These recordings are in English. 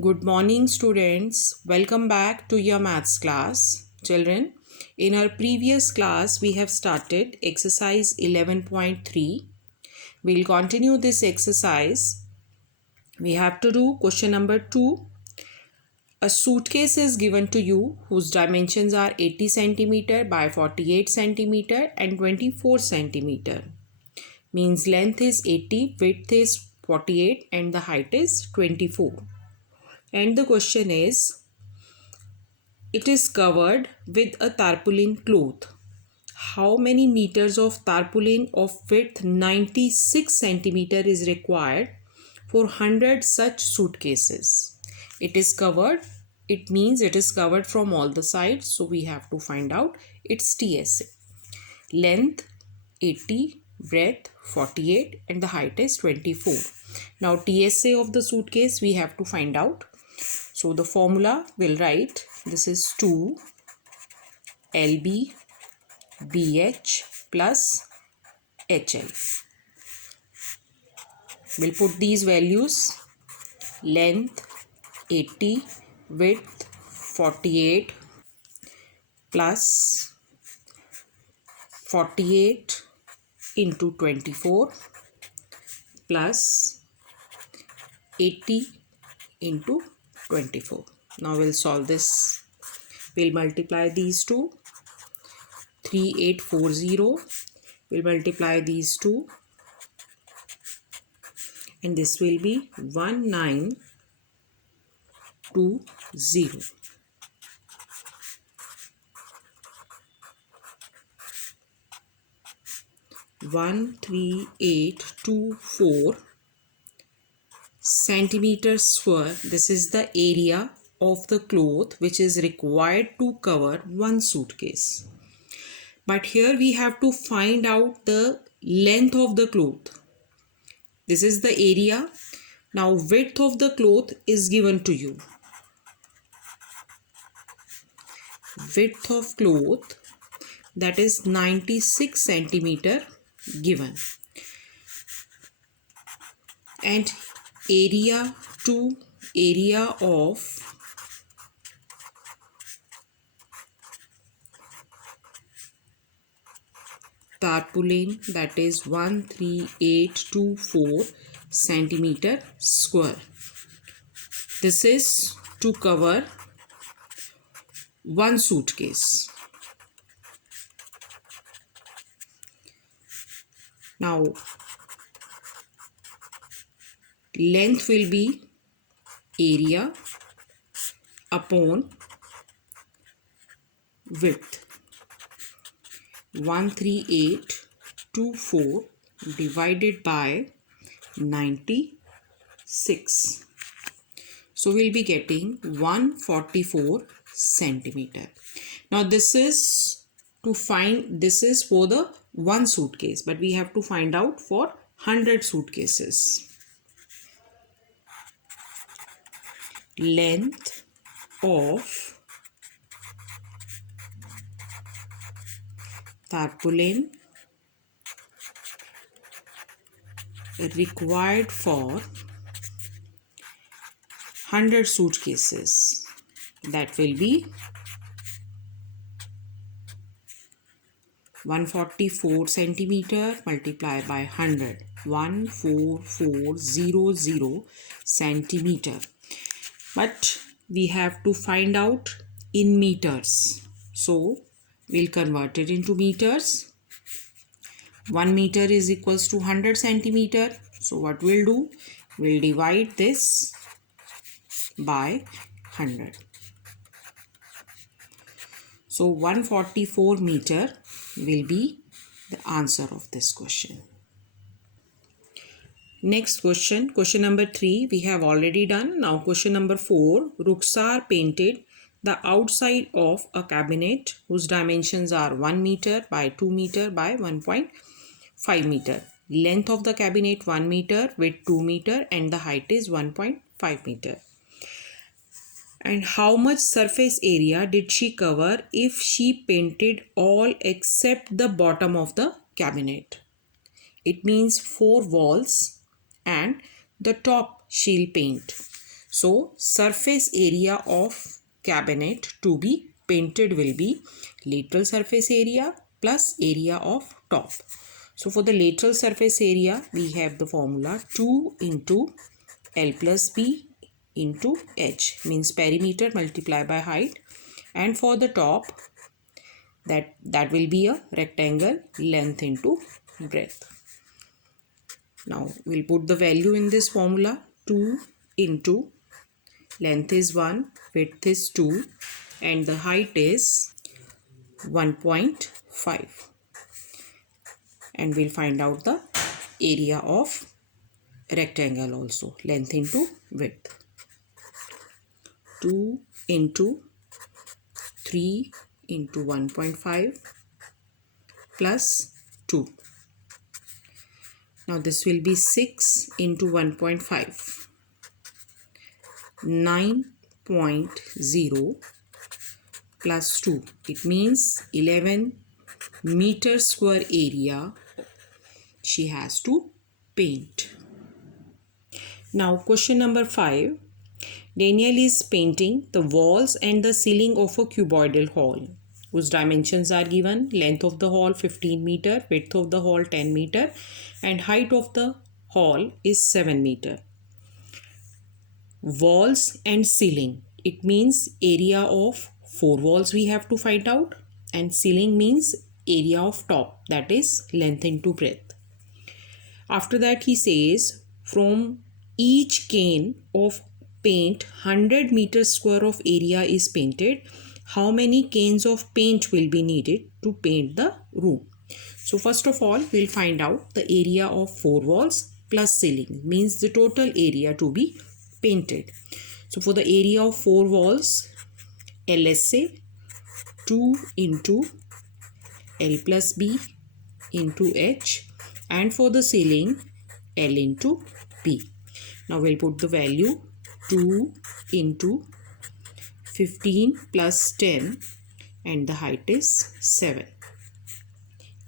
Good morning, students. Welcome back to your maths class. Children, in our previous class, we have started exercise 11.3. We'll continue this exercise. We have to do question number 2. A suitcase is given to you whose dimensions are 80 centimeter by 48 centimeter and 24 centimeter. Means length is 80, width is 48 and the height is 24. And the question is, it is covered with a tarpaulin cloth. How many meters of tarpaulin of width 96 centimeter is required for 100 such suitcases? It is covered. It means it is covered from all the sides. So we have to find out its TSA. Length 80, breadth 48 and the height is 24. Now TSA of the suitcase we have to find out. So the formula will write, this is 2 LB BH plus HL. We'll put these values: length 80, width 48 plus 48 into 24 plus 80 into 24. Now we'll solve this. We'll multiply these two. 3840. We'll multiply these two. And this will be 1920. 13824 centimeters square. This is the area of the cloth which is required to cover one suitcase. But here we have to find out the length of the cloth. This is the area. Now width of the cloth is given to you. Width of cloth, that is 96 centimeter given. And area to area of tarpaulin, that is 13824 centimeter square. This is to cover one suitcase. Now length will be area upon width. 13824 divided by 96. So we'll be getting 144 centimeter. Now this is to find, this is for the one suitcase, but we have to find out for 100 suitcases. Length of tarpaulin required for 100 suitcases, that will be 144 centimeter multiplied by 100, 14400 centimeter. But we have to find out in meters, so we'll convert it into meters. 1 meter is equals to 100 centimeter. So what we'll do, we'll divide this by 100. So 144 meter will be the answer of this question. Next question, question number 3 we have already done. Now question number 4, Ruksar painted the outside of a cabinet whose dimensions are 1 meter by 2 meter by 1.5 meter. Length of the cabinet 1 meter, width 2 meter and the height is 1.5 meter. And how much surface area did she cover if she painted all except the bottom of the cabinet? It means 4 walls and the top she'll paint. So surface area of cabinet to be painted will be lateral surface area plus area of top. So for the lateral surface area, we have the formula 2 into L plus B into H, means perimeter multiplied by height. And for the top, that will be a rectangle, length into breadth. Now we'll put the value in this formula. 2 into length is 1, width is 2, and the height is 1.5. And we'll find out the area of rectangle also, length into width. 2 into 3 into 1.5 plus 2. Now this will be 6 into 1.5. 9.0 plus 2. It means 11 meter square area she has to paint. Now question number 5. Daniel is painting the walls and the ceiling of a cuboidal hall whose dimensions are given. Length of the hall 15 meter, width of the hall 10 meter, and height of the hall is 7 meter. Walls and ceiling, it means area of 4 walls we have to find out, and ceiling means area of top, that is length into breadth. After that he says from each cane of paint 100 meters square of area is painted, how many cans of paint will be needed to paint the room? So first of all we'll find out the area of 4 walls plus ceiling, means the total area to be painted. So for the area of 4 walls, LSA 2 into L plus B into H, and for the ceiling L into B. Now we'll put the value 2 into 15 plus 10, and the height is 7,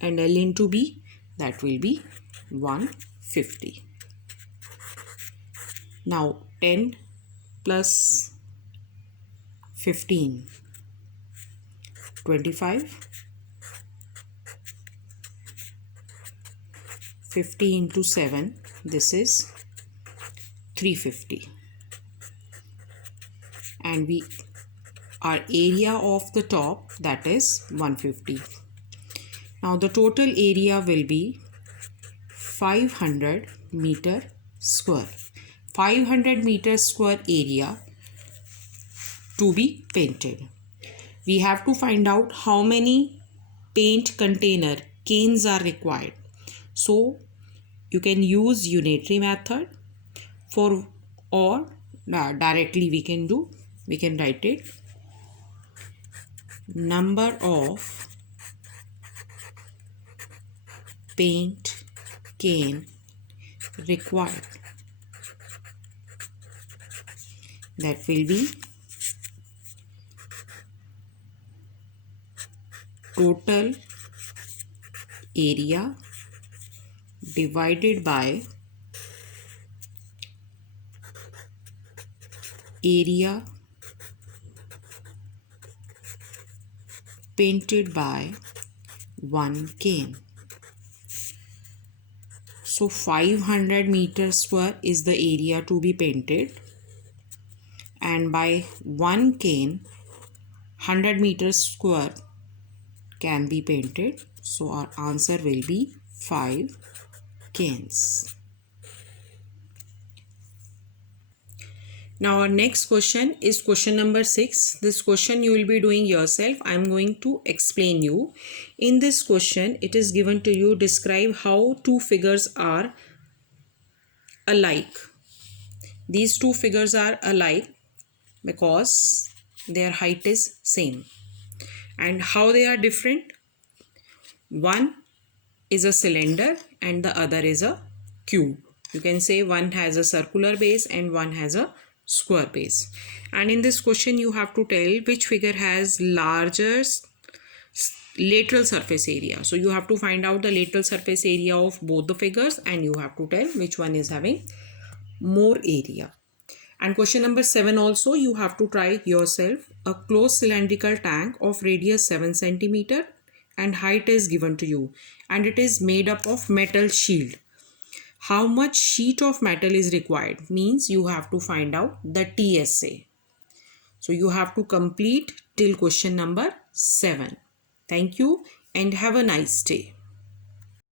and L into B, that will be 150. Now 10 plus 15, 25. 50 into 7, this is 350. And our area of the top, that is 150. Now the total area will be 500 meter square. 500 meter square area to be painted. We have to find out how many paint container cans are required. So you can use unitary method or directly we can write it number of paint can required, that will be total area divided by area painted by 1 can. So 500 meters square is the area to be painted, and by 1 can 100 meters square can be painted. So our answer will be 5 cans. Now our next question is question number 6. This question you will be doing yourself. I am going to explain you. In this question it is given to you, describe how two figures are alike. These two figures are alike because their height is same. And how they are different? One is a cylinder and the other is a cube. You can say one has a circular base and one has a square base. And in this question you have to tell which figure has larger lateral surface area. So you have to find out the lateral surface area of both the figures and you have to tell which one is having more area. And question number 7 also you have to try yourself. A closed cylindrical tank of radius 7 centimeter and height is given to you, and it is made up of metal shield. How much sheet of metal is required? Means you have to find out the TSA. So you have to complete till question number 7. Thank you and have a nice day.